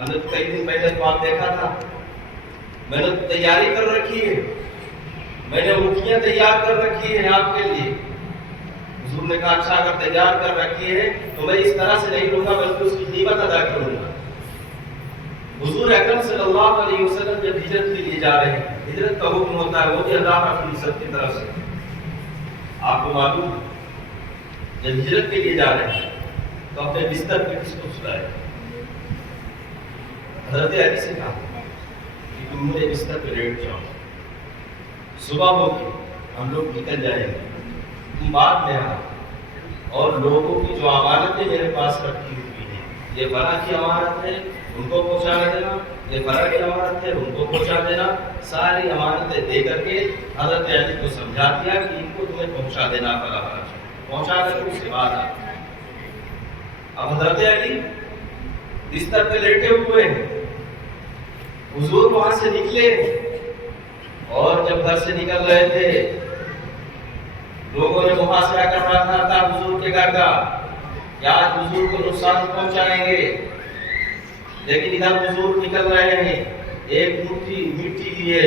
ہم نے کئی دن پہلے خواب دیکھا تھا، میں نے تیاری کر رکھی ہے، میں نے اٹھیاں تیار کر رکھی ہے آپ کے لیے۔ حضور نے کہا اچھا اگر تیار کر رکھی ہے تو میں اس طرح سے نہیں لوں گا بلکہ اس کی قیمت ادا کروں گا۔ حضور اکرم صلی اللہ علیہ وسلم جب ہجرت کے لیے جا رہے ہیں، ہجرت کا حکم ہوتا ہے وہ بھی اللہ رب العزت کی طرف سے، آپ کو معلوم ہے جب ہجرت کے لیے جا رہے ہیں تو اپنے بستر پہ کس کو سلائے؟ حضرت علی سے کہا کہ تم میرے بستر پہ لیٹ جاؤ، صبح ہوگی ہم لوگ نکل جائیں گے، تم بعد میں آنا، اور لوگوں کی جو امانتیں میرے پاس رکھی ہوئی ہیں، یہ بڑا کی امانت ہے ان کو پہنچا دینا، یہ بڑا کی امانت ہے ان کو پہنچا دینا، ساری امانتیں دے کر کے حضرت علی کو سمجھا دیا کہ ان کو تمہیں پہنچا دینا پڑا، پہنچا کر کے اس کے بعد اب حضرت علی بستر پہ لیٹے ہوئے ہیں، حضور وہاں سے نکلے، اور جب گھر سے نکل رہے تھے لوگوں نے محاصرہ کر رہا تھا حضور کے گھر کا کہ آج حضور کو نقصان پہنچائیں گے، لیکن ادھر حضور نکل رہے ہیں ایک مٹھی مٹی لیے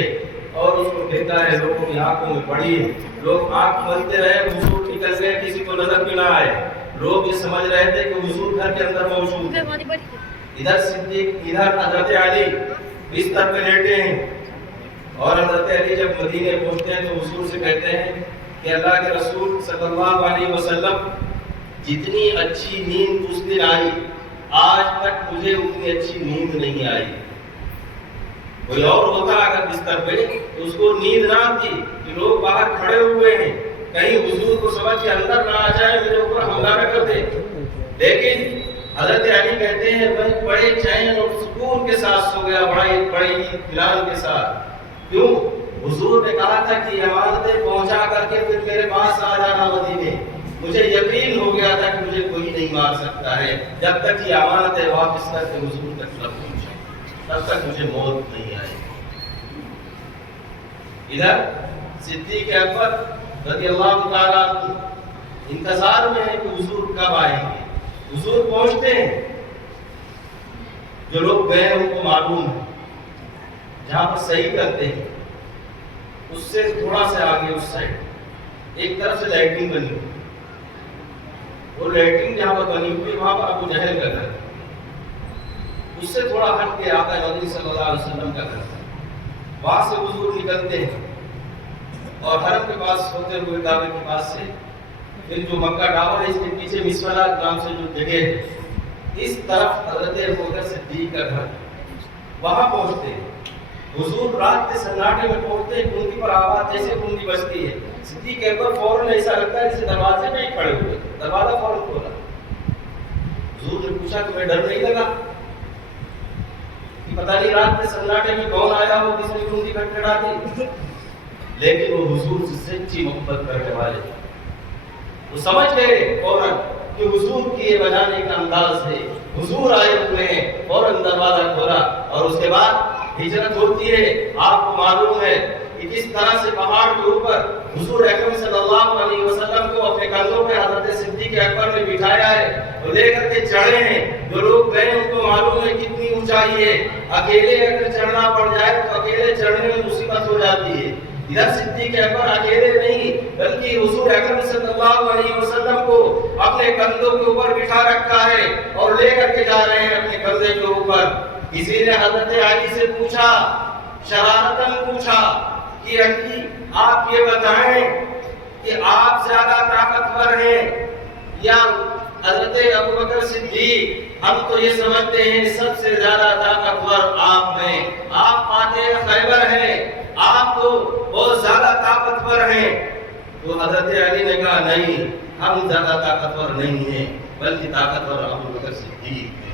اور اس کو کہتا ہے لوگوں کی آنکھوں میں پڑی، لوگ آنکھ ملتے رہے، حضور نکل گئے، کسی کو نظر بھی نہ آئے، لوگ یہ سمجھ رہے تھے کہ حضور گھر کے اندر موجود ہے۔ ادھر صدیق، ادھر حضرت علی بستر پہ لیٹے ہیں، اور حضرت علی جب مدینے پہنچتے ہیں تو حضور سے کہتے ہیں کہ اللہ کے رسول صلی اللہ علیہ وسلم جتنی اچھی نیند اس دن آئی آج تک مجھے اتنی اچھی نیند نہیں آئی۔ کوئی اور ہوتا اگر بستر پہ تو اس کو نیند نہ آتی کہ لوگ باہر کھڑے ہوئے ہیں کہیں حضور کو سمجھ کے اندر نہ آ جائے میرے اوپر حملہ نہ کر دے، لیکن حضرت علی کہتے ہیں میں بڑے چین اور سکون کے ساتھ سو گیا، بڑے اطمینان کے ساتھ۔ کیوں؟ حضور نے کہا تھا کہ امانتیں پہنچا کر کے پھر میرے پاس آ جانا مدینے، مجھے یقین ہو گیا تھا کہ مجھے کوئی نہیں مار سکتا ہے جب تک یہ امانتیں واپس کر کے حضور تک نہ پہنچے، تب تک مجھے موت نہیں آئے۔ ادھر صدیق اکبر رضی اللہ تعالیٰ عنہ انتظار میں ہے کہ حضور کب آئیں گے۔ حضور پہنچتے ہیں، جو لوگ گئے ان کو معلوم ہے جہاں پر صحیح کرتے ہیں اس سے تھوڑا سا آگے اس سائڈ ایک طرف سے لائٹنگ بنی ہوئی، وہ لائٹنگ جہاں پر بنی ہوئی وہاں پر ابو جہل کا گھر، اس سے تھوڑا ہٹ کے آقا نبی صلی اللہ علیہ وسلم کا گھر، وہاں سے حضور نکلتے ہیں اور حرم کے پاس ہوتے ہوئے کعبے کے پاس سے پھر جو مکہ ٹاور ہے اس کے پیچھے مسولہ نام سے جو جگہ ہے اس طرف حضرت ابوبکر صدیق کا گھر، وہاں پہنچتے ہیں۔ حضور رات کے سناٹے میں پہنچتے ہیں، کنڈی پر آواز جیسے کنڈی بجتی ہے، صدیق اکبر فوراً ایسا لگتا ہے جیسے دروازے میں ہی کھڑے ہوئے، دروازہ فوراً کھولا۔ حضور نے پوچھا تمہیں ڈر نہیں لگا کہ پتہ نہیں رات کے سناٹے میں کون آیا ہو کس نے کنڈی کھٹکھٹا دی، لیکن وہ حضور سے سچی محبت کرنے والے تھے، وہ سمجھ گئے فوراً کہ حضور کی یہ بجانے کا انداز ہے، حضور آئے ہوئے ہیں، فوراً دروازہ کھولا، اور اس کے بعد ہجرت ہوتی ہے۔ آپ کو معلوم ہے کہ کس طرح سے پہاڑ کے اوپر حضور اکرم صلی اللہ علیہ وسلم کو اپنے کندھوں پہ حضرت صدیق اکبر نے بٹھایا ہے اور لے کر کے چڑھے ہیں۔ جو لوگ گئے ان کو معلوم ہے کتنی اونچائی ہے، اکیلے اگر چڑھنا پڑ جائے تو اکیلے چڑھنے میں مصیبت ہو جاتی ہے۔ ادھر صدیق اکبر اکیلے نہیں بلکہ حضور اکرم صلی اللہ علیہ وسلم کو اپنے کندھوں کے اوپر بٹھا رکھا ہے اور لے کر کے جا رہے ہیں اپنے کندھے کے اوپر۔ کسی نے حضرت علی سے پوچھا، شرارتاً پوچھا کہ علی آپ یہ بتائیں کہ آپ زیادہ طاقتور ہیں یا حضرت ابوبکر صدیق؟ ہم تو یہ سمجھتے ہیں سب سے زیادہ طاقتور آپ ہیں، آپ فاتح خیبر ہیں، آپ تو بہت زیادہ طاقتور ہیں۔ تو حضرت علی نے کہا نہیں، ہم زیادہ طاقتور نہیں ہیں بلکہ طاقتور ابوبکر صدیق ہیں۔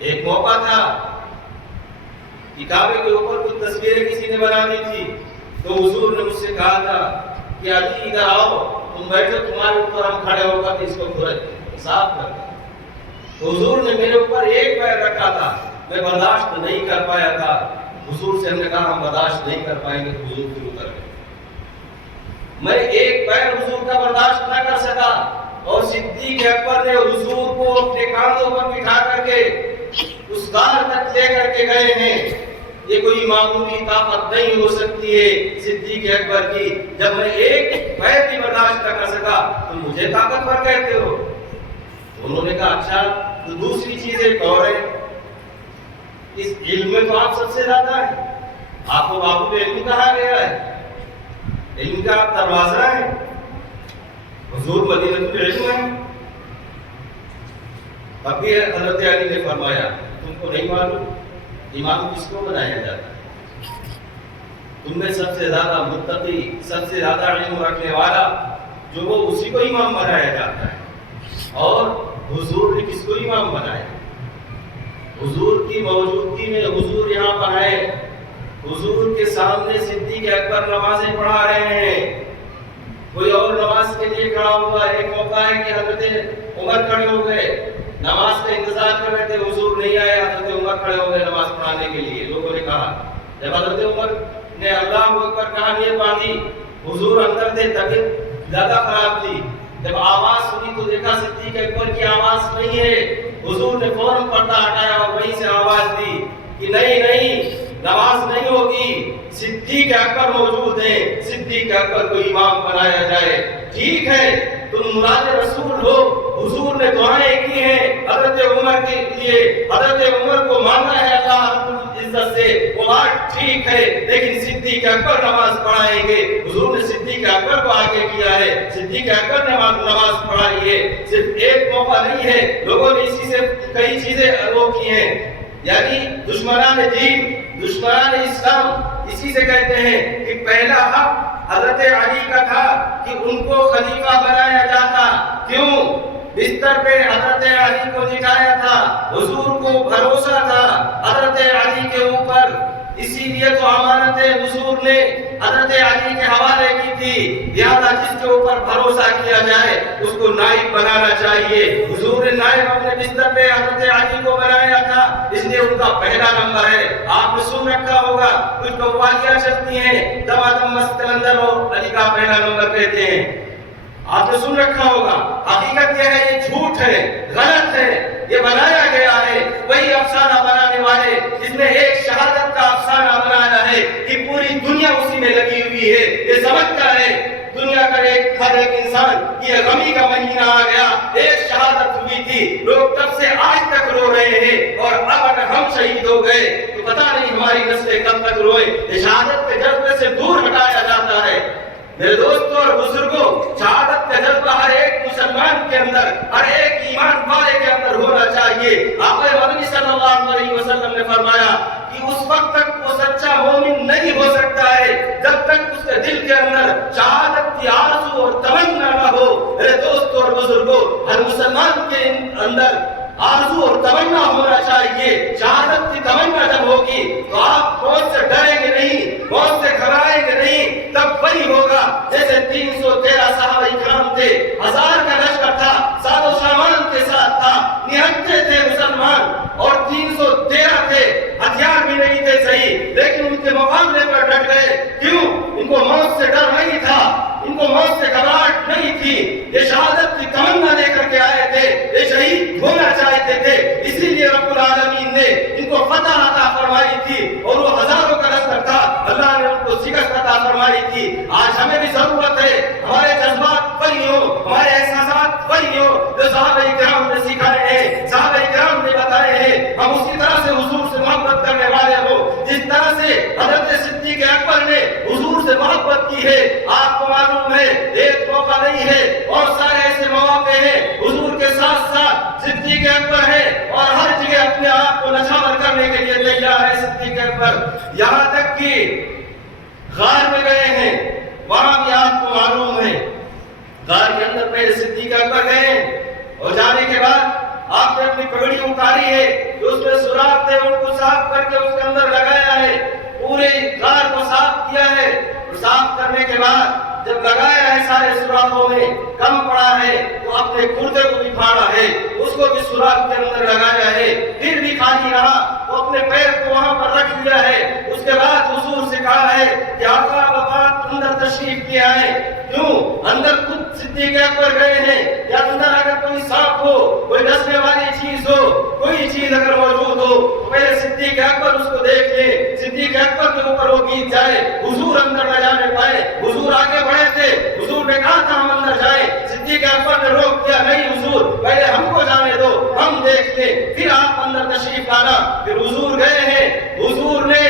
ایک موقع تھا کہ کعبے کے اوپر کچھ تصویریں کسی نے بنانی تھی تو حضور نے مجھ سے کہا تھا کہ علی ادھر آؤ، تم بیٹھو، تمہارے اوپر ہم کھڑے ہو کر اس کو صاف کر دیں۔ تو حضور نے میرے اوپر ایک پیر رکھا تھا، میں برداشت نہیں کر پایا تھا۔ حضور سے ہم نے کہا ہم برداشت نہیں کر پائیں گے تو حضور پھر اتر گئے۔ میں ایک پیر حضور کا برداشت نہ کر سکا اور صدیق اکبر نے حضور کو اپنے کاندھوں پر بٹھا کر کے اس غار تک لے کر کے گئے ہیں، یہ کوئی معمولی طاقت نہیں ہو سکتی ہے صدیق اکبر کی۔ جب میں ایک قید بھی برداشت نہ کر سکا تو مجھے طاقتور کہتے ہو؟ انہوں نے کہا اچھا تو دوسری چیز ایک اور ہے، اس علم میں تو آپ سب سے زیادہ ہیں، آپ کو بابو علم کہا گیا ہے، علم کا آپ دروازہ ہے، حضور مدینۃ العلم ہے۔ اب بھی حضرت علی نے فرمایا تم کو نہیں معلوم امام کس کو بنایا جاتا ہے؟ تم میں سب سے زیادہ متقی، سب سے زیادہ علم رکھنے والا جو وہ اسی کو امام بنایا جاتا ہے۔ اور حضور نے کس کو امام بنایا؟ حضور کی موجودگی میں حضور یہاں پر آئے، حضور کے سامنے صدیق اکبر نمازیں پڑھا رہے ہیں، کوئی اور نماز کے لیے کھڑا ہوا، ایک موقع ہے کہ حضرت عمر کھڑے ہو گئے، نماز کا انتظار کر رہے تھے، حضور نہیں آئے، حضرت عمر کھڑے ہو گئے نماز پڑھانے کے لیے۔ لوگوں نے کہا، جب حضرت عمر نے اللہ اکبر کہا، نیت باندھی، حضور اندر تھے، طبیعت زیادہ خراب تھی، جب آواز سنی تو دیکھا صدیق اکبر کی آواز نہیں ہے، حضور نے فوراً پردہ ہٹایا اور وہیں سے آواز دی کہ نہیں نہیں نماز نہیں ہوگی، صدیق اکبر موجود ہیں، صدیق اکبر کو امام بنایا جائے۔ ٹھیک ہے تم مراد رسول ہو، حضور نے دعائیں کی ہیں حضرت عمر کے لیے، حضرت عمر کو ماننا ہے اللہ رب العزت سے، وہ بات ٹھیک ہے، لیکن صدیق اکبر نماز پڑھائیں گے۔ حضور نے صدیق اکبر کو آگے کیا ہے، صدیق اکبر نے نماز پڑھائی ہے۔ صرف ایک موقع نہیں ہے، لوگوں نے اسی سے کئی چیزیں روکی ہیں، یعنی دشمنان دین، دشمنان اسلام اسی سے کہتے ہیں کہ پہلا حق حضرت علی کا تھا کہ ان کو خلیفہ بنایا جاتا۔ کیوں؟ بستر پہ حضرت علی کو لٹایا تھا، حضور کو بھروسہ تھا حضرت علی کے اوپر، اسی لیے تو امانت حضور نے حضرت علی کے حوالے کی تھی، لہذا جس کے اوپر بھروسہ کیا جائے اس کو نائب بنانا چاہیے۔ حضور نے نائب اپنے بستر پہ حضرت علی کو بنایا تھا، اس لیے ان کا پہلا نمبر ہے۔ آپ نے سن رکھا ہوگا کچھ قوالیاں چلتی ہیں، دمادم مست کلندر اور علی کا پہلا نمبر کہتے ہیں، آپ نے سن رکھا ہوگا۔ حقیقت یہ ہے یہ جھوٹ ہے، غلط ہے، یہ بنایا گیا ہے، وہی افسانہ بنانے والے جس نے ایک شہادت کا افسانہ بنایا ہے کہ پوری دنیا اسی میں لگی ہوئی ہے، یہ سمجھتا ہے دنیا کا ہر ایک انسان یہ غمی کا مہینہ آ گیا، ایک شہادت ہوئی تھی، لوگ تب سے آج تک رو رہے ہیں، اور اب اگر ہم شہید ہو گئے تو پتہ نہیں ہماری نسلیں کب تک روئے۔ شہادت کے جذبے سے دور ہٹایا جاتا ہے۔ میرے دوستوں اور بزرگوں، شہادت کا جذبہ ہر ایک مسلمان کے اندر، ہر ایک ایمان والے کے اندر ہونا چاہیے۔ آقا مدنی صلی اللہ علیہ وسلم نے فرمایا کہ اس وقت تک وہ سچا مومن نہیں ہو سکتا ہے جب تک اس کے دل کے اندر شہادت کی آرزو اور تمنا نہ ہو۔ میرے دوستوں اور بزرگوں، ہر مسلمان کے اندر آرزو اور تمنا ہونا چاہیے۔ شہادت کی تمنا جب ہوگی تو آپ موت سے ڈریں گے نہیں، موت سے گھبرائیں گے نہیں، تب وہی ہوگا جیسے 313 صحابہ اکرام تھے، 1000 کا لشکر تھا، ساد و سامان کے ساتھ تھا، نہتے تھے مسلمان، اور 313 تھے، ہتھیار بھی نہیں تھے صحیح، لیکن ان کے مقابلے پر ڈٹ گئے۔ کیوں؟ ان کو موت سے ڈر نہیں تھا، ان کو موت سے گھبراہٹ نہیں تھی، یہ شہادت کی تمنا لے کر کے آئے تھے، یہ شہید ہونا چاہتے تھے، اسی لیے رب العالمین نے ان کو فتح عطا فرمائی تھی، اور وہ ہزاروں کا لشکر تھا، اللہ نے ان کو شکست عطا فرمائی تھی۔ آج ہمیں بھی ضرورت ہے ہمارے جذبات وہی ہوں، ہمارے احساسات وہی ہوں جو صحابہ کرام نے سکھائے ہیں، صحابہ کرام نے بتائے ہیں، ہم اسی طرح سے حضور سے محبت کرنے والے ہوں جس طرح سے حضرت صدیق اکبر نے حضور سے محبت کی ہے۔ آپ کو معلوم ہے ایک موقع نہیں ہے، اور سارے ایسے مواقع ہیں حضور کے ساتھ ساتھ صدیق اکبر ہے، اور ہر جگہ اپنے آپ کو نچھاور کرنے کے لیے تیار ہے صدیق اکبر، یہاں تک کہ غار میں گئے ہیں، وہاں بھی آپ کو معلوم ہے غار کے اندر پہلے صدیق اکبر گئے، اور جانے کے بعد آپ نے اپنی پگڑی اتاری ہے، جو اس میں سوراخ تھے ان کو صاف کر کے اس کے اندر لگایا ہے، پورے غار کو صاف کیا ہے، اور صاف کرنے کے بعد جب لگایا ہے سارے سوراخوں میں کم پڑا ہے تو اپنے کھردے کو بھی پھاڑا ہے، اس کو بھی سوراخ کے اندر لگایا ہے، پھر بھی خالی رہا، وہ اپنے پیر کو وہاں پر رکھ دیا ہے۔ اس کے بعد حضور سے کہا ہے کہ آقا وفات اندر تشریف لے آئے، کیوں اندر خود صدیق اکبر گئے ہیں، یا اندر اگر کوئی سانپ ہو، کوئی ڈسنے والی چیز ہو، کوئی چیز اگر موجود ہو، پہلے صدیق اکبر اس کو دیکھ لے، صدیق اکبر کے اوپر وہ گیت جائے، حضور اندر نہ جانے پائے۔ حضور آگے بڑھے تھے، حضور نے کہا تھا ہم اندر جائیں، صدیق اکبر نے روک دیا، نہیں حضور پہلے ہم کو جانے دو، ہم دیکھ لیں، پھر آپ اندر تشریف لانا۔ پھر حضور گئے ہیں، حضور نے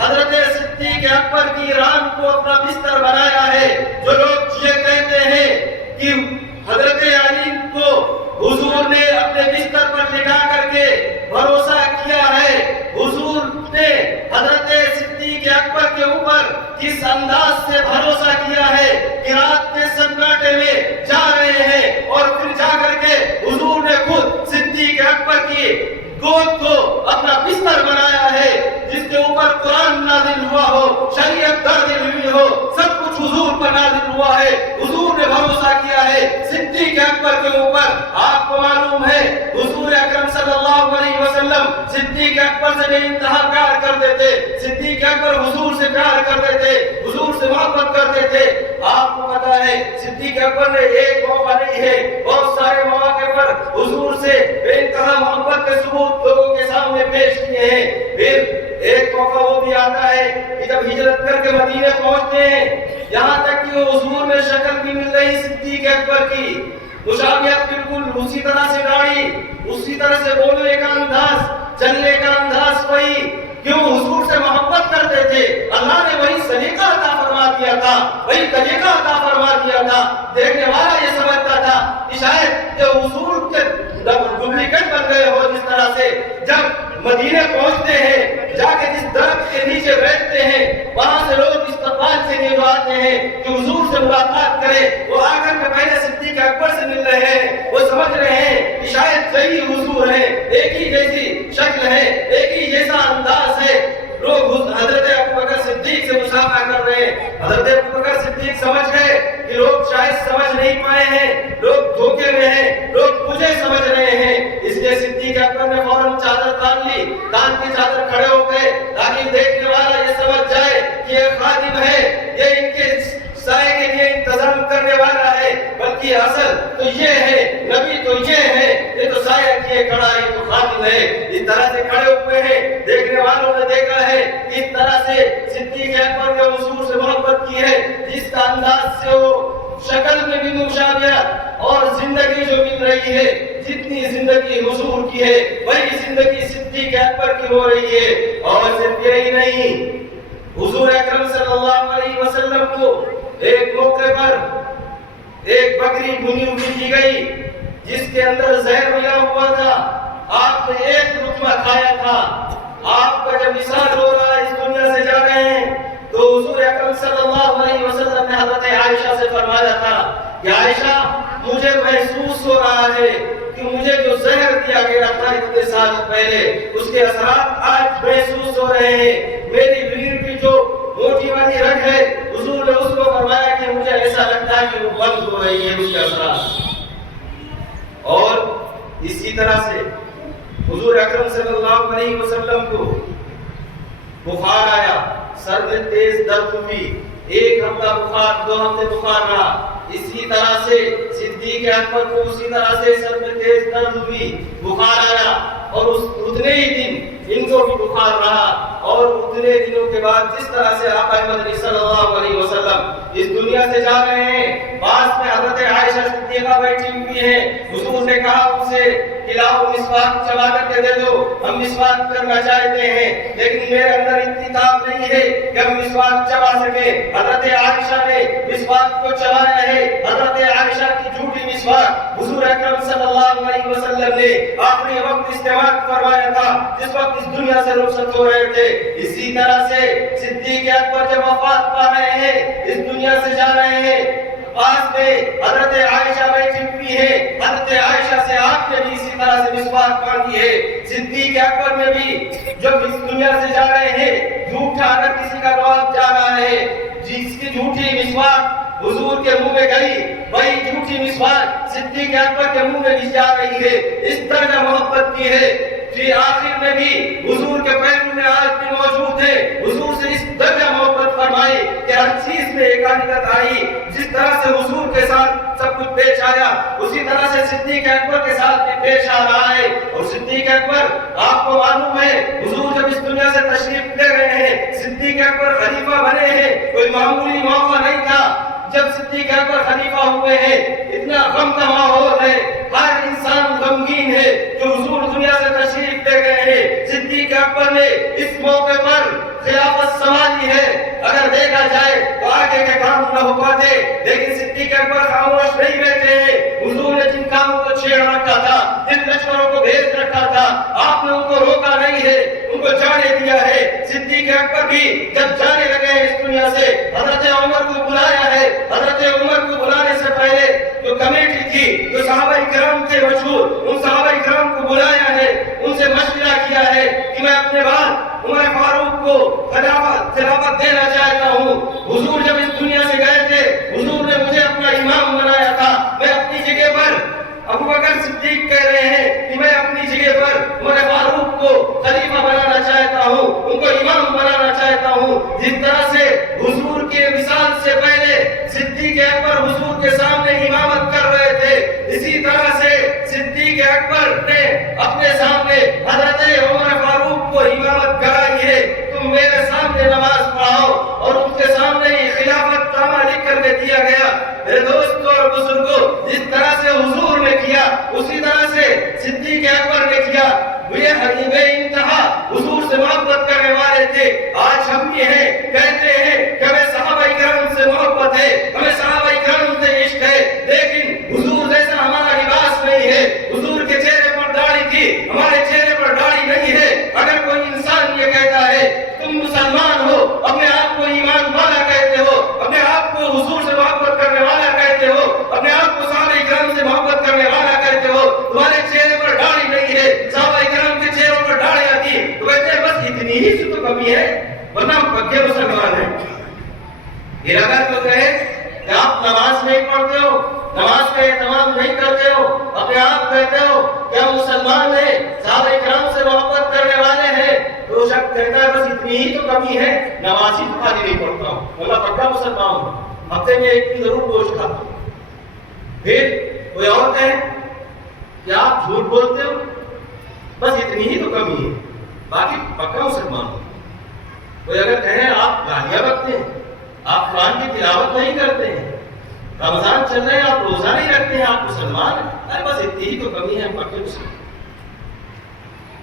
حضرت صدیق اکبر کی ران کو اپنا بستر بنایا ہے۔ جو لوگ یہ کہتے ہیں کہ حضرت علی کو حضور نے اپنے بستر پر لٹا کر کے بھروسہ کیا ہے، حضور نے حضرت صدیق اکبر کے اوپر کس انداز سے بھروسہ کیا ہے کہ رات کے سناٹے میں جا رہے ہیں، اور پھر جا کر کے حضور نے خود صدیق اکبر کی گود کو اپنا بستر بنایا ہے، جس کے اوپر قرآن نازل ہوا ہو، شریعت نازل ہوئی ہو، سب کچھ حضور پر نازل ہوا ہے۔ حضور نے بھروسہ کیا ہے صدیق اکبر کے اوپر۔ آپ کو معلوم ہے حضور اکرم صلی اللہ علیہ وسلم صدیق اکبر سے بے انتہا پیار کرتے تھے، صدیق اکبر حضور سے پیار کرتے تھے، حضور سے محبت کرتے تھے۔ آپ کو پتا ہے صدیق اکبر نے ایک موقع نہیں ہے، بہت سارے مواقع پر حضور سے بے انتہا محبت کے ثبوت لوگوں کے سامنے پیش کیے ہیں۔ پھر ایک موقع وہ بھی آتا ہے کہ جب ہجرت کر کے مدینے پہنچتے ہیں، یہاں تک کہ حضور میں شکل بھی مل رہی صدیق اکبر کی، مشابہت بالکل اسی طرح سے داڑھی، اسی طرح سے بولنے کا انداز، چلنے کا انداز وہی، کیوں حضور سے محبت کرتے تھے۔ اللہ نے وہی سلیقہ عطا فرما دیا تھا، وہی طریقہ عطا فرما دیا تھا۔ دیکھنے والا یہ سمجھتا تھا کہ شاید یہ حضور کے ڈپلیکیٹ بن گئے ہو، جس طرح سے جب مدینے پہنچتے ہیں، جا کے جس درخت کے نیچے بیٹھتے ہیں، وہاں سے لوگ استقبال سے لیے آتے ہیں کہ حضور سے ملاقات کریں، وہ آ کر کے پہلے صدیق اکبر سے مل رہے ہیں، وہ سمجھ رہے ہیں کہ شاید صحیح حضور ہے، ایک ہی جیسی شکل ہے، ایک ہی جیسا انداز ہے۔ لوگ حضرت ابوبکر صدیق سے مصافحہ کر رہے ہیں، حضرت ابوبکر صدیق سمجھ گئے کہ لوگ شاید سمجھ نہیں پائے ہیں، لوگ دھوکے میں ہیں، لوگ مجھے سمجھ رہے ہیں، اس لیے صدیق اکبر نے فوراً چادر تان لی، تان کی چادر کھڑے ہو گئے تاکہ دیکھنے والا یہ سمجھ جائے کہ یہ خادم ہے، یہ ان کے سائے کے لیے انتظام کرنے والا ہے، بلکہ اصل تو یہ ہے، نبی تو یہ ہے، یہ تو سایہ کیے کھڑا ہے، یہ تو خادم ہے۔ اس طرح سے کھڑے ہوئے ہیں، دیکھنے والوں نے دیکھا ہے اس طرح سے صدیق اکبر نے حضور سے محبت کی ہے، جس کا انداز سے وہ شکل میں بھی مشابہت اور زندگی جو مل رہی ہے، جتنی زندگی حضور کی ہے وہی زندگی صدیق اکبر کی ہو رہی ہے۔ اور صرف یہی نہیں، حضور اکرم صلی اللہ علیہ وسلم کو ایک موقع پر ایک بکری بھنی ہوئی دی گئی جس کے اندر زہر ملا ہوا تھا، آپ نے ایک لقمہ کھایا تھا۔ آپ کا جب وصال ہو رہا ہے، اس دنیا سے جا رہے ہیں، تو حضور اکرم صلی اللہ علیہ وسلم نے حضرت عائشہ سے فرمایا تھا کہ عائشہ مجھے محسوس ہو رہا ہے کہ مجھے جو زہر دیا گیا تھا اتنے سال پہلے، اس کے اثرات آج محسوس ہو رہے ہیں۔ میری ریڑھ کی جو موٹی والی رگ ہے، حضور نے اس کو فرمایا کہ مجھے ایسا لگتا ہے کہ وہ بند ہو رہی ہے اس کے اثرات۔ اور اسی طرح سے حضور اکرم صلی اللہ علیہ وسلم کو بخار آیا، سر میں تیز درد ہوئی، ایک ہفتہ بخار، 2 ہفتے بخار رہا۔ اسی طرح سے صدیق اکبر کو اسی طرح سے سر میں تیز درد ہوئی، بخار آیا، اور اتنے ہی دن ان کو بھی بخار رہا۔ اور اتنے دنوں کے بعد جس طرح سے آقا مدنی صلی اللہ علیہ وسلم اس دنیا سے جا رہے ہیں، پاس میں حضرت عائشہ صدیقہ بیٹھی ہوئی ہیں، حضور نے کہا ان سے کہ لاؤ مسواک چبا کر کے دے دو، ہم مسواک کرنا چاہتے ہیں لیکن میرے اندر اتنی طاقت نہیں ہے کہ ہم مسواک چبا سکیں۔ حضرت عائشہ نے مسواک کو چبایا ہے، حضرت عائشہ کی جھوٹی مسواک حضور اکرم صلی اللہ علیہ وسلم نے آخری وقت استعمال فرمایا تھا جس وقت اس دنیا سے رخصت ہو رہے تھے۔ اسی طرح سے صدیق اکبر جب وفات پا رہے ہیں، اس دنیا سے جا رہے ہیں، پاس میں حضرت عائشہ بیٹھی ہوئی ہے، حضرت عائشہ سے آپ نے بھی اسی طرح سے مسواک مانگی ہے۔ صدیق اکبر نے بھی جب اس دنیا سے جا رہے ہیں، جھوٹا اگر کسی کا رواب جا رہا ہے، جس کی جھوٹی مسواک حضور کے منہ میں گئی وہی جھوٹی مسواک صدیق اکبر کے منہ میں بھی جا رہی ہے. اس طرح محبت کی ہے کہ آخر میں بھی حضور کے پیروں میں آج بھی موجود ہے. حضور سے اس درجہ محبت فرمائی کہ ہر چیز میں ایکانیت آئی. جس طرح سے حضور کے ساتھ سب کچھ پیش آیا اسی طرح سے صدیق اکبر کے ساتھ بھی پیش آ رہا ہے. اور صدیق اکبر آپ کو معلوم ہے حضور جب اس دنیا سے تشریف لے گئے ہیں صدیق اکبر خلیفہ بنے ہیں. کوئی معمولی موقع نہیں تھا. جب صدیق اکبر خلیفہ ہوئے ہیں اتنا غم کا ماحول ہے. ہر انسان غمگین ہے جو حضور دنیا سے تشریف لے گئے ہیں. صدیق اکبر نے اس موقع پر خلافت سنبھالی ہے. اگر دیکھا جائے تو آگے کے کام نہ ہو پاتے لیکن صدیق اکبر خاموش نہیں بیٹھے ہیں. حضور نے جن کاموں کو چھیڑ رکھا تھا جن لشکروں کو بھیج رکھا تھا آپ نے ان کو روکا نہیں ہے ان کو جانے دیا ہے. صدیق اکبر بھی جب جانے لگے ہیں اس دنیا سے حضرت عمر کو بلایا ہے. حضرت عمر کو بلانے سے پہلے جو کمیٹی تھی جو صحابہ کرام تھے مشہور ان صحابہ کرام کو بلایا ہے. ان سے مشورہ کیا ہے کہ میں اپنے بعد عمر فاروق کو خلافت دینا چاہتا ہوں. حضور جب اس دنیا سے گئے تھے حضور نے مجھے اپنا امام بنایا تھا. میں اپنی جگہ پر ابو بکر صدیق کہہ رہے ہیں کہ میں اپنی جگہ پر عمر فاروق کو خلیفہ بنانا چاہتا ہوں ان کو امام بنانا چاہتا ہوں. جس طرح سے حضور کے وصال سے پہلے صدیق اکبر حضور کے سامنے امامت کر رہے تھے اسی طرح سے صدیق اکبر نے اپنے سامنے حضرت عمر فاروق کو امامت کرائی ہے. تم میرے سامنے نماز پڑھاؤ اور ان کے سامنے ہی خلافت نامہ لکھ کر کے دیا گیا. میرے دوستوں اور بزرگوں جس طرح سے حضور نے کیا اسی طرح سے صدیق اکبر نے کیا. یہ حبیب انتہا حضور سے محبت کرنے والے تھے. آج ہم بھی ہیں کہتے ہیں کہ ہمیں صحابہ کرام سے محبت ہے ہمیں صحابہ کرام سے عشق ہے لیکن حضور جیسا ہمارا لباس نہیں ہے. حضور کے چہرے پر داڑھی تھی ہمارے چہرے پر داڑھی نہیں ہے. اگر کوئی انسان یہ کہتا ہے تم مسلمان ہو اپنے آپ کو ایمان والا کہتے ہو اپنے آپ کو حضور سے محبت کرنے والا کہتے ہو اپنے آپ کو صحابہ کرام سے محبت کرنے والا کہتے ہو تمہارے چہرے پر داڑھی نہیں ہے صحابہ کرام کے چہروں پر داڑھیاں تھی تو کہتے ہیں بس اتنی ہی سی تو کمی ہے ورنہ ہم پکے مسلمان ہیں. پھر اگر تو کہے کہ آپ نماز نہیں پڑھتے ہو نماز کا اہتمام نہیں کرتے ہو اپنے آپ کہتے ہو کہ ہم مسلمان ہیں صحابہ کرام سے محبت کرنے والے ہیں تو شخص کہتا ہے بس اتنی ہی تو کمی ہے نماز ہی تو خالی نہیں پڑھتا ہوں ورنہ پکا مسلمان ہوں ہفتے میں ایک دن ضرور گوشت کھاتا ہوں. پھر کوئی اور کہے کہ آپ جھوٹ بولتے ہو بس اتنی ہی تو کمی ہے باقی پکا مسلمان ہوں. کوئی اگر کہے آپ گالیاں بکتے ہیں آپ قرآن کی تلاوت نہیں کرتے ہیں رمضان چل رہے ہیں آپ روزہ نہیں رکھتے ہیں آپ مسلمان ہیں بس اتنی ہی تو کمی ہے پکے مسلمان.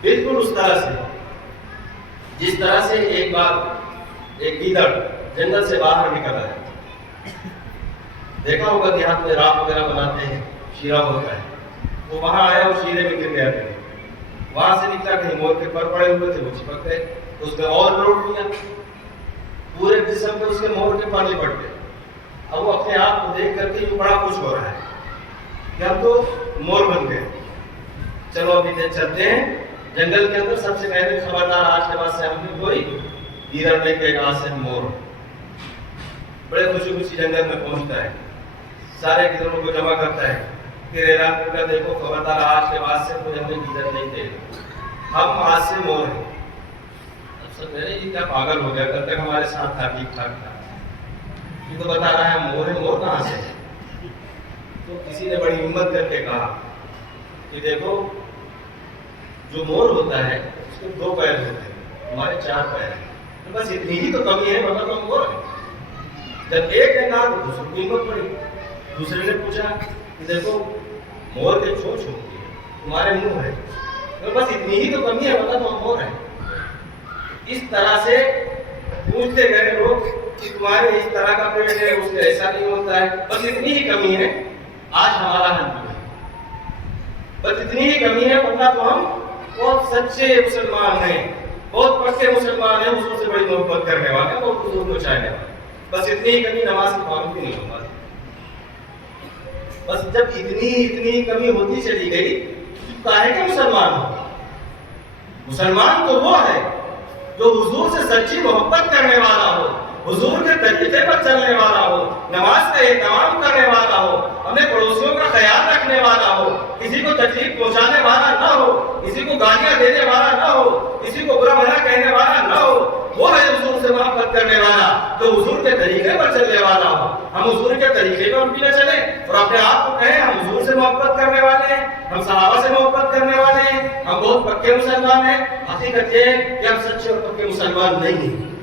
بالکل اس طرح سے جس طرح سے ایک بار ایک گیدڑ جنگل سے باہر نکل آیا دیکھا ہوگا دیہات میں رات وغیرہ بناتے ہیں شیرہ ہوتا ہے وہ وہاں آیا اور شیرے میں گر گیا وہاں سے نکلا کہیں مور کے پر پڑے ہوئے تھے وہ چپک گئے اس نے اور لوٹ لیا پورے جسم پہ اس کے مور کے پانی پڑ گئے. اب وہ اپنے آپ کو دیکھ کر کے بڑا خوش ہو رہا ہے کہ ہم تو مور بن گئے. چلو ابھی چلتے ہیں جنگل کے اندر سب سے پہلے خبردار آج کے بعد سے ہم نے کوئی گیدڑ نہیں کہے گا آج سے مور. بڑے خوشی خوشی جنگل میں پہنچتا ہے سارے گیدڑوں کو جمع کرتا ہے پھر اعلان کر دیکھو خبردار آج کے بعد سے کوئی ہمیں گیدڑ نہیں کہے گا ہم آج سے مور ہیں. یہ کیا پاگل ہو گیا کل تک ہمارے ساتھ تھا ٹھیک ٹھاک تھا یہ تو بتا رہا ہے مور ہے مور کہاں سے. تو کسی نے بڑی ہمت کر کے کہا کہ دیکھو جو مور ہوتا ہے اس کو 2 پیر ہوتے ہیں ہمارے 4 پیر ہیں بس اتنی ہی تو کمی ہے ورنہ تو ہم مور ہیں. جب ایک نے کہا تو دوسرے کو ہمت پڑی دوسرے نے پوچھا کہ دیکھو مور کے چونچ ہوتی ہے تمہارے منہ ہے بس اتنی ہی تو کمی ہے ورنہ تو ہم مور ہیں. اس طرح سے پوچھتے گئے لوگ کہ تمہارے اس طرح کا پیٹ ہے اس سے ایسا نہیں ہوتا ہے بس اتنی ہی کمی ہے آج ہمارا حل ہے بس اتنی ہی کمی ہے ورنہ تو ہم بہت سچے مسلمان ہیں بہت پکے مسلمان ہیں حضور سے بڑی محبت کرنے والے بہت حضور کو چاہنے والے بس اتنی ہی کمی نماز کی پابندی نہیں ہو پاتی. بس جب اتنی کمی ہوتی چلی گئی تو کہے کہ مسلمان ہو. مسلمان تو وہ ہے جو حضور سے سچی محبت کرنے والا ہو حضور کے طریقے پر چلنے والا ہو، نماز کا اہتمام کرنے والا ہو، اپنے پڑوسیوں کا خیال رکھنے والا ہو، کسی کو تکلیف پہنچانے والا نہ ہو، کسی کو گالیاں دینے والا نہ ہو، کسی کو برا بھلا کہنے والا نہ ہو، وہ ہے حضور سے محبت کرنے والا، جو حضور کے طریقے پر چلنے والا ہو۔ ہم حضور کے طریقے پر بھی نہ چلیں اور اپنے آپ کو کہیں ہم حضور سے محبت کرنے والے ہیں، ہم صحابہ سے محبت کرنے والے ہیں، ہم بہت پکے مسلمان ہیں۔ حقیقت یہ ہے کہ ہم سچے اور پکے مسلمان نہیں ہیں۔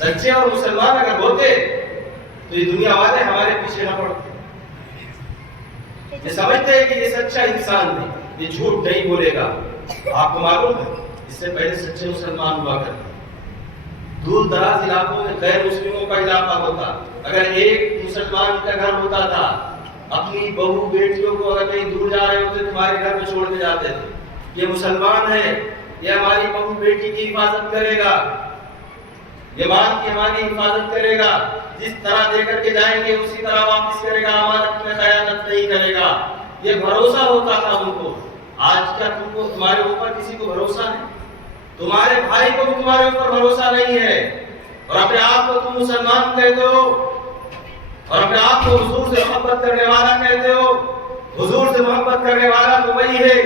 سچے اور مسلمان اگر ہوتے تو یہ دنیا والے ہمارے پیچھے نہ پڑتے۔ یہ سمجھتے ہیں کہ یہ سچا انسان نہیں، یہ جھوٹ نہیں بولے گا۔ آپ کو معلوم ہے اس سے پہلے سچے مسلمان ہوا کرتے، دور دراز علاقوں میں غیر مسلموں کا علاقہ ہوتا، اگر ایک مسلمان کا گھر ہوتا تھا، اپنی بہو بیٹیوں کو اگر کہیں دور جا رہے ہوتے تمہارے گھر میں چھوڑ کے جاتے تھے۔ یہ مسلمان ہے، یہ ہماری بہو بیٹی کی حفاظت کرے گا، یہ مال کی ہماری حفاظت کرے گا، جس طرح دے کر کے جائیں گے اسی طرح واپس کرے گا، امانت میں خیانت نہیں کرے گا۔ یہ بھروسہ ہوتا تھا ان کو۔ آج کیا تم کو تمہارے اوپر کسی کو بھروسہ ہے؟ تمہارے بھائی کو بھی تمہارے اوپر بھروسہ نہیں ہے، اور اپنے آپ کو تم مسلمان کہتے ہو اور اپنے آپ کو حضور سے محبت کرنے والا کہتے ہو۔ حضور سے محبت کرنے والا تو وہی ہے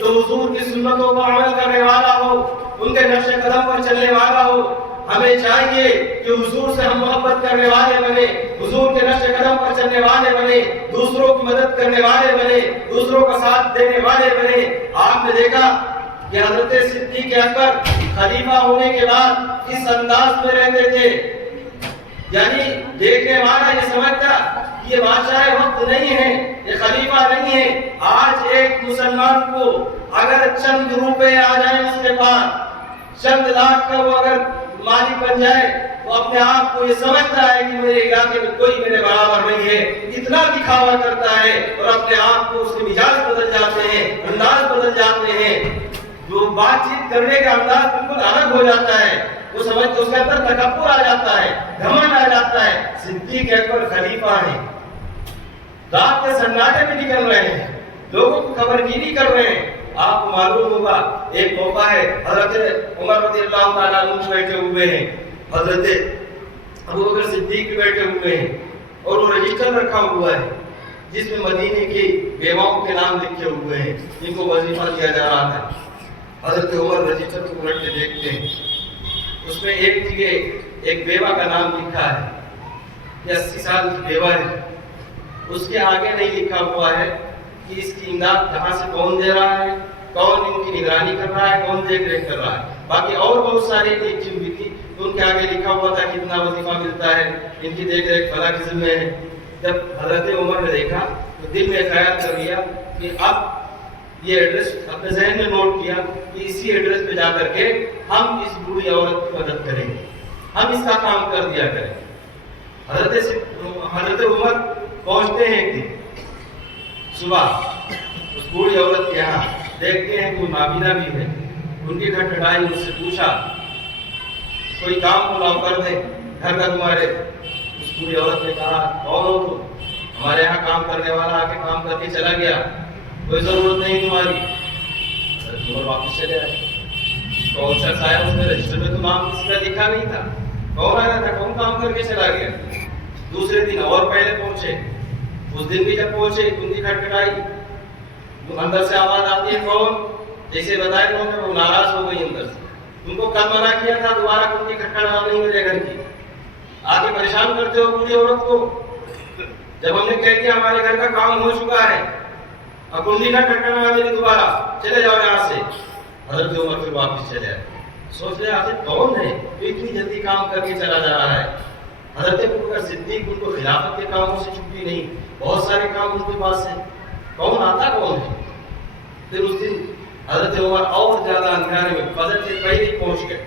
جو حضور کی سنتوں پر عمل کرنے والا ہو، ان کے نقش قدم پر چلنے والا ہو۔ ہمیں چاہیے کہ حضور سے ہم محبت کرنے والے بنے، حضور کے نقش قدم پر چلنے والے بنے، دوسروں کی مدد کرنے والے بنے، دوسروں کا ساتھ دینے والے بنے۔ آپ نے دیکھا کہ حضرت صدیق اکبر خلیفہ ہونے کے بعد اس انداز میں رہتے تھے، یعنی دیکھنے والا یہ سمجھتا کہ یہ بادشاہ وقت نہیں ہے، یہ خلیفہ نہیں ہے۔ آج ایک مسلمان کو اگر چند روپے آ جائیں اس کے پاس، چند لاکھ کا وہ اگر مالک بن جائے تو اپنے آپ کو یہ سمجھتا ہے کہ میرے علاقے میں کوئی میرے برابر نہیں ہے، اتنا دکھاوا کرتا ہے، اور اپنے آپ کو اس کے مزاج بدل جاتے ہیں، انداز بدل جاتے ہیں، جو بات چیت کرنے کا انداز بالکل الگ ہو جاتا ہے۔ وہ سمجھتے اس کے اندر تکبر آ جاتا ہے، گھمنڈ آ جاتا ہے۔ صدیق اکبر خلیفہ ہیں، رات کے سناٹے میں نکل رہے ہیں، لوگوں کو خبرگیری کر رہے ہیں۔ آپ کو معلوم ہوگا ایک موقع ہے، حضرت عمر رضی اللہ تعالیٰ عنہ بیٹھے ہوئے ہیں، حضرت ابوبکر صدیق بھی بیٹھے ہوئے ہیں، اور وہ رجسٹر رکھا ہوا ہے جس میں مدینے کی بیواؤں کے نام لکھے ہوئے ہیں، جن کو وظیفہ دیا جا رہا تھا۔ حضرت عمر رجسٹر کو پلٹ کے دیکھتے ہیں، اس میں ایک جگہ ایک بیوہ کا نام لکھا ہے، یہ 80 سال کی بیوہ ہے، اس کے آگے نہیں لکھا ہوا ہے کہ اس کی امداد کہاں سے کون دے رہا ہے، کون ان کی نگرانی کر رہا ہے، کون دیکھ ریکھ کر رہا ہے۔ باقی اور بہت ساری لکھی ہوئی تھی، تو ان کے آگے لکھا ہوا تھا کتنا وظیفہ ملتا ہے، ان کی دیکھ ریکھ فلاں کی ذمہ ہے۔ جب حضرت عمر نے دیکھا تو دل میں خیال کر لیا کہ اب یہ ایڈریس اپنے ذہن میں نوٹ کیا کہ اسی ایڈریس پہ جا کر کے ہم اس بوڑھی عورت کی مدد کریں گے، ہم اس کا کام کر دیا کریں۔ حضرت عمر پہنچتے ہیں ایک دن صبح اس بوڑھی عورت کے یہاں، دیکھتے ہیں کوئی نابینا بھی ہے، ان کی کھٹکھٹائی، مجھ سے پوچھا کوئی کام کو کر دیں گھر کا تمہارے۔ اس بوڑھی عورت نے کہا کون ہو تم؟ ہمارے یہاں کام کرنے والا آ کے کام کر کے چلا گیا، کوئی ضرورت نہیں تمہاری۔ عمر واپس چلے آئے، کون شخص آیا؟ اس میں رجسٹر میں تو نام کسی کا لکھا نہیں تھا، کون آیا تھا، کون کام کر کے چلا گیا۔ دوسرے دن اور پہلے پہنچے، اس دن بھی جب پہنچے ان کی کھٹکھٹائی، اندر سے آواز آتی ہے کون؟ جیسے بتایا انہوں نے، وہ ناراض ہو گئی اندر سے، تم کو کل منع کیا تھا دوبارہ ان کی کھٹکھٹانا نہیں میرے گھر کی، آگے پریشان کرتے ہو بوڑھی عورت کو۔ جب ہم نے کہہ دیا ہمارے گھر کا کام ہو چکا ہے، اب کنڈی نہ کھٹکھٹانا میری دوبارہ، چلے جاؤ یہاں سے۔ حضرت عمر پھر واپس چلے آئے، سوچ رہے آخر کون ہے جو اتنی جلدی کام کر کے چلا جا رہا ہے۔ حضرت ابوبکر صدیق ان کو خلافت کے کاموں سے چھٹی نہیں، بہت سارے کام ان کے پاس ہیں، کون آتا کون ہے؟ پھر اس دن حضرت عمر اور زیادہ اندھیرے میں فجر سے پہلے ہی پہنچ گئے،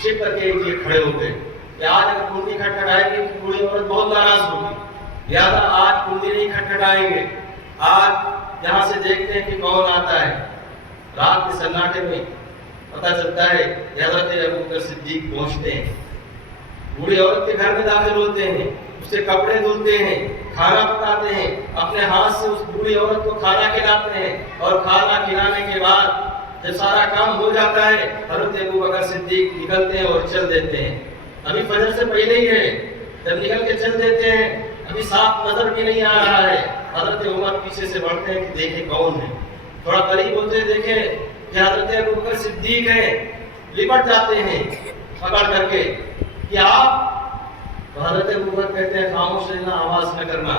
چھپ کر کے ایک جگہ کھڑے ہو گئے کہ آج اگر کنڈی کھٹکھٹائے گی تو بوڑھی عورت بہت ناراض ہوگی، لہٰذا آج کنڈی نہیں کھٹکھٹائیں گے، آج یہاں سے دیکھتے ہیں کہ کون آتا ہے۔ رات کے سناٹے میں پتہ چلتا ہے کہ حضرت ابوبکر صدیق پہنچتے ہیں، بوڑھی عورت کے گھر میں داخل ہوتے ہیں، اس سے کپڑے دھلتے ہیں، کھانا پکاتے ہیں، اپنے ہاتھ سے اس بوڑھی عورت کو کھانا کھلاتے ہیں، اور کھانا کھلانے کے بعد جب سارا کام ہو جاتا ہے حضرت ابوبکر صدیق نکلتے ہیں اور چل دیتے ہیں۔ ابھی فجر سے پہلے ہی ہے، جب نکل کے چل دیتے ہیں ابھی صاف نظر بھی نہیں آ رہا ہے، حضرت عمر پیچھے سے بڑھتے ہیں کہ دیکھیں کون ہے، تھوڑا قریب ہوتے ہیں دیکھیں کہ حضرت ابوبکر صدیق ہیں، لپٹ جاتے ہیں پکڑ کر کے کہ آپ، تو حضرت ابوبکر کہتے ہیں خاموش رہنا، آواز نہ کرنا،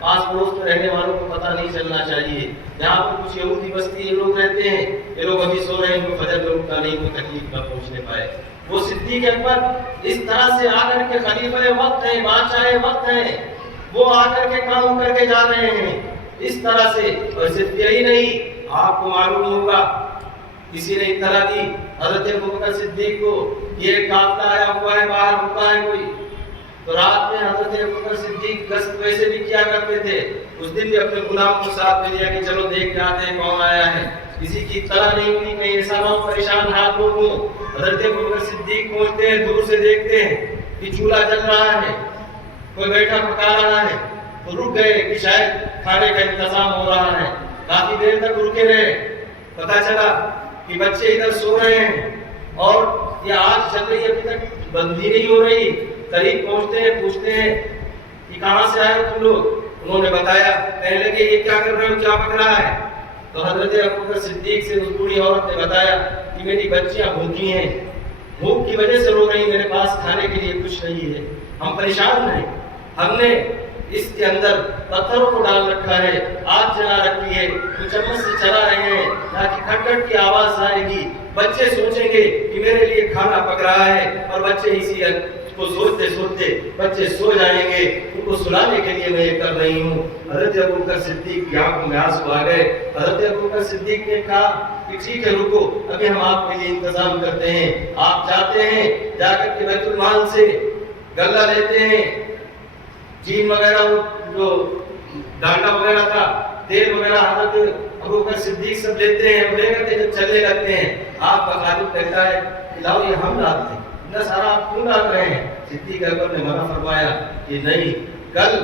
پاس پڑوس میں رہنے والوں کو پتہ نہیں چلنا چاہیے، یہاں پر کچھ یہودی بستی یہ لوگ رہتے ہیں، یہ لوگ ابھی سو رہے ہیں، کوئی فجر میں اٹھنا نہیں، کوئی تکلیف نہ پہنچنے پائے۔ وہ صدیق اکبر اس طرح سے آ کر کے خلیفہ وقت ہیں، بادشاہ وقت ہیں، وہ آ کر کے کام کر کے جا رہے ہیں اس طرح سے۔ اور صرف یہی نہیں، آپ کو معلوم ہوگا کسی نے اطلاع دی حضرت ابوبکر صدیق کو، یہ قافلہ آیا ہوا ہے، باہر رکا ہے کوئی، تو رات میں حضرت ابوبکر صدیق گشت ویسے بھی کیا کرتے تھے، اس دن بھی اپنے غلام کو ساتھ میں لیا کہ چلو دیکھ کے آتے ہیں کون آیا ہے، کسی کی اطلاع نہیں ہوئی، کہیں ایسا نہ ہو پریشان حال لوگ ہوں۔ حضرت ابوبکر صدیق پہنچتے ہیں، دور سے دیکھتے ہیں کہ چولہا جل رہا ہے، کوئی بیٹھا پکا رہا ہے، تو رک گئے کہ شاید کھانے کا انتظام ہو رہا ہے، کافی دیر تک رکے رہے، پتا چلا کہ بچے ادھر سو رہے ہیں اور یہ آگ چل رہی ہے، ابھی تک بندی نہیں ہو رہی۔ قریب پہنچتے ہیں، پوچھتے ہیں کہ کہاں سے آئے تم لوگ؟ انہوں نے بتایا، کہنے لگے یہ کیا کر رہے ہو، کیا پک رہا ہے؟ تو حضرت ابوبکر صدیق سے اس بوڑھی عورت نے بتایا کہ میری بچیاں بھوکی ہیں، بھوک کی وجہ سے رو رہی، میرے پاس کھانے کے لیے کچھ نہیں ہے، ہم پریشان ہیں، ہم نے اس کے اندر پتھروں کو ڈال رکھا ہے، آگ جلا رکھی ہے، چمچ سے چلا رہے ہیں تاکہ کھٹ کھٹ کی آواز آئے گی، بچے سوچیں گے کہ میرے لیے کھانا پک رہا ہے، اور بچے اسی کو سوچتے سوچتے بچے سو جائیں گے، ان کو سلانے کے لیے میں یہ کر رہی ہوں۔ حضرت ابوبکر صدیق کی آنکھوں میں آنسو آ گئے۔ حضرت ابوبکر صدیق نے کہا کہ ٹھیک ہے رکو، ابھی ہم آپ کے لیے انتظام کرتے ہیں۔ آپ جاتے ہیں، جا کر کے بیت المال سے غلہ لیتے ہیں، جین وغیرہ جو ڈانڈا وغیرہ تھا، تیل وغیرہ حضرت ابوبکر صدیق سب لیتے ہیں، لے کر کے جب چلنے لگتے ہیں آپ کا خادم کہتا ہے کہ لاؤ یہ ہم ڈالتے ہیں، اتنا سارا آپ کیوں ڈال رہے ہیں؟ صدیق اکبر نے منع فرمایا کہ نہیں، کل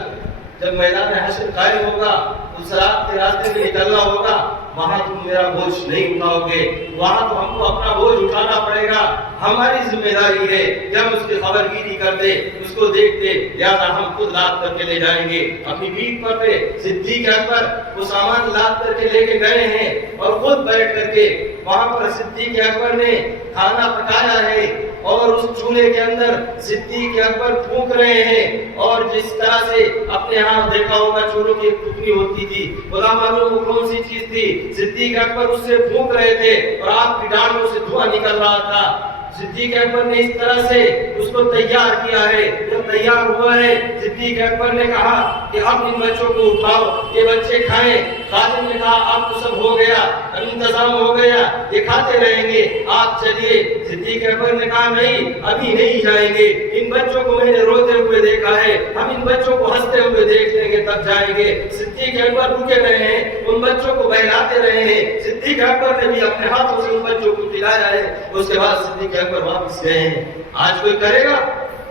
جب میدان حشر قائم ہوگا، اس رات کے راستے میں نکلنا ہوگا، وہاں تم میرا بوجھ نہیں اٹھاؤ گے، وہاں تو ہم کو اپنا بوجھ اٹھانا پڑے گا، ہماری ذمہ داری ہے کہ ہم اس کی خبر گیری کرتے، اس کو دیکھتے، لہٰذا ہم خود لاد کر کے لے جائیں گے اپنی پیٹھ پر پہ۔ صدیق اکبر وہ سامان لاد کر کے لے کے گئے ہیں اور خود بیٹھ کر کے وہاں پر صدیق اکبر نے کھانا پکایا ہے، اور اس چولہے کے اندر صدیق اکبر پھونک رہے ہیں، اور جس طرح سے اپنے ہاں دیکھا ہوگا چولہوں کی ایک ٹکڑی ہوتی تھی، خدا معلوم وہ کون سی چیز تھی، صدیق اکبر اس سے پھونک رہے تھے اور آپ کی ڈانڈوں سے دھواں نکل رہا تھا۔ صدیق اکبر نے اس طرح سے اس کو تیار کیا ہے، جب تیار ہوا ہے صدیق اکبر نے کہا کہ اب ان بچوں کو اٹھاؤ، یہ بچے کھائیں۔ خادم نے کہا اب تو سب ہو گیا، انتظام ہو گیا، یہ کھاتے رہیں گے، آپ چلیے۔ صدیق اکبر نے کہا نہیں، ابھی نہیں جائیں گے، ان بچوں کو میں نے روتے ہوئے دیکھا ہے، ہم ان بچوں کو ہنستے ہوئے دیکھ لیں گے تب جائیں گے۔ صدیق اکبر رکے رہے ہیں، ان بچوں کو بہلاتے رہے ہیں، صدیق اکبر نے بھی اپنے ہاتھوں سے ان بچوں کو کھلایا ہے۔ اس کے بعد صدیق اکبر واپس گئے ہیں۔ آج کوئی کرے گا،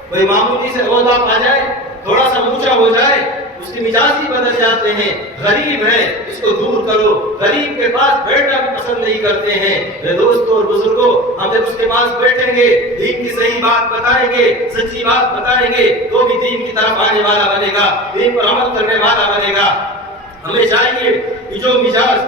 کوئی معمولی سے عہدہ پا جائے، تھوڑا سا اونچا ہو جائے، اس کے مزاج ہی بدل جاتے ہیں، غریب ہے اس کو دور کرو، غریب کے پاس بیٹھنا بھی پسند نہیں کرتے ہیں۔ میرے دوستوں اور بزرگوں، ہم جب اس کے پاس بیٹھیں گے، دین کی صحیح بات بتائیں گے، سچی بات بتائیں گے، تو بھی دین کی طرف آنے والا بنے گا، دین پر عمل کرنے والا بنے گا۔ ہمیں چاہیے کہ جو مزاج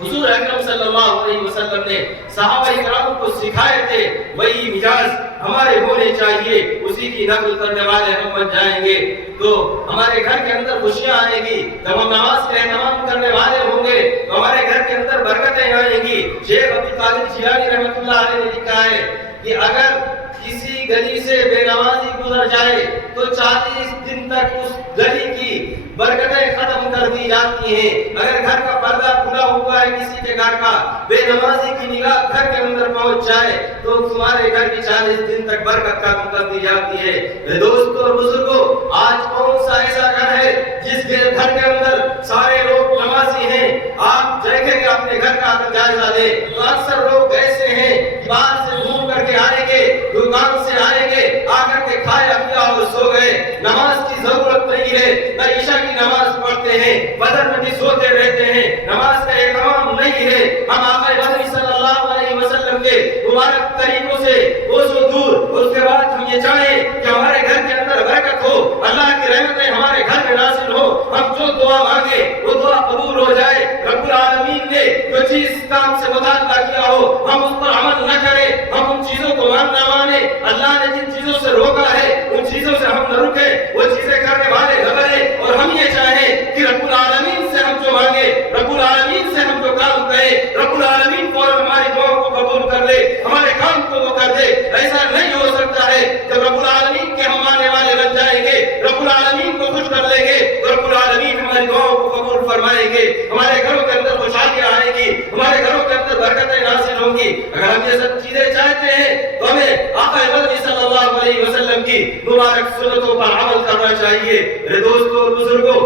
حضور اکرم صلی اللہ علیہ وسلم نے صحابہ کرام کو سکھائے تھے، وہی مزاج ہمارے ہونے چاہیے، اسی کی نقل کرنے والے ہم بن جائیں گے تو ہمارے گھر کے اندر خوشیاں آئیں گی۔ جب ہم نماز کا اہتمام کرنے والے ہوں گے تو ہمارے گھر کے اندر برکتیں آئیں گی۔ شیخ عبد القادر جیلانی رحمۃ اللہ علیہ نے لکھا ہے کہ اگر کسی گلی سے بے نمازی گزر جائے تو 40 دن تک اس گلی کی برکتیں ختم کر دی جاتی ہیں۔ اگر گھر کا پردہ کھلا ہوا ہے کسی کے گھر کا، بے نمازی کی نگاہ گھر کے اندر پہنچ جائے تو تمہارے گھر کی 40 دن تک برکت ختم کر دی جاتی ہے۔ میرے دوستوں اور بزرگوں، آج کون سا ایسا گھر ہے جس کے گھر کے اندر سارے لوگ نمازی ہیں؟ آپ دیکھیں گے اپنے گھر کا اگر جائزہ لیں تو اکثر لوگ ایسے ہیں کہ باہر سے گھوم کر کے آئیں گے، دکان سے آئیں گے، آ کر کے کھایا پیا اور سو گئے، نماز کی ضرورت نہیں ہے، نہ عشاء کی نماز پڑھتے ہیں، فجر میں بھی سوتے رہتے ہیں، نماز کا اہتمام نہیں ہے۔ ہم آقا مدنی صلی اللہ علیہ وسلم کے مبارک طریقوں سے وہ جو دور اور اس کے بعد ہم یہ چاہیں کہ ہمارے گھر کے اندر برکت ہو، اللہ کی رحمتیں ہمارے گھر میں نازل ہو، ہم جو دعا مانگے وہ دعا قبول ہو جائے۔ رب العالمین نے جو چیز کام سے مطالبہ کیا ہو ہم اس پر عمل نہ کریں، ہم ان چیزوں کو نہ مانیں، اللہ نے جن چیزوں سے روکا ہے ان چیزوں سے ہم نہ رکیں، وہ چیزیں کرنے والے نہ بنیں، اور ہم یہ چاہیں کہ رب العالمین سے ہم جو مانگے، رب العالمین سے ہم جو کام کریں، رب العالمین فوراً ہماری دعاؤں کو قبول کر لے، ہمارے کام کو وہ کر دے۔ ایسا نہیں ہو سکتا ہے جب رب العالمین کے ہم ماننے والے بن جائیں گے، رب العالمین کو خوش کر لیں گے تو رب العالمین ہماری دعاؤں کو قبول فرمائیں گے، ہمارے گھروں کے اندر خوشحالیاں آئیں گی، ہمارے گھروں کے اندر برکتیں نازل ہوں گی۔ اگر ہم یہ سب چیزیں چاہتے ہیں تو ہمیں آقا مدنی صلی اللہ علیہ وسلم کی مبارک سنتوں پر عمل کرنا چاہیے۔ میرے دوستوں اور بزرگوں،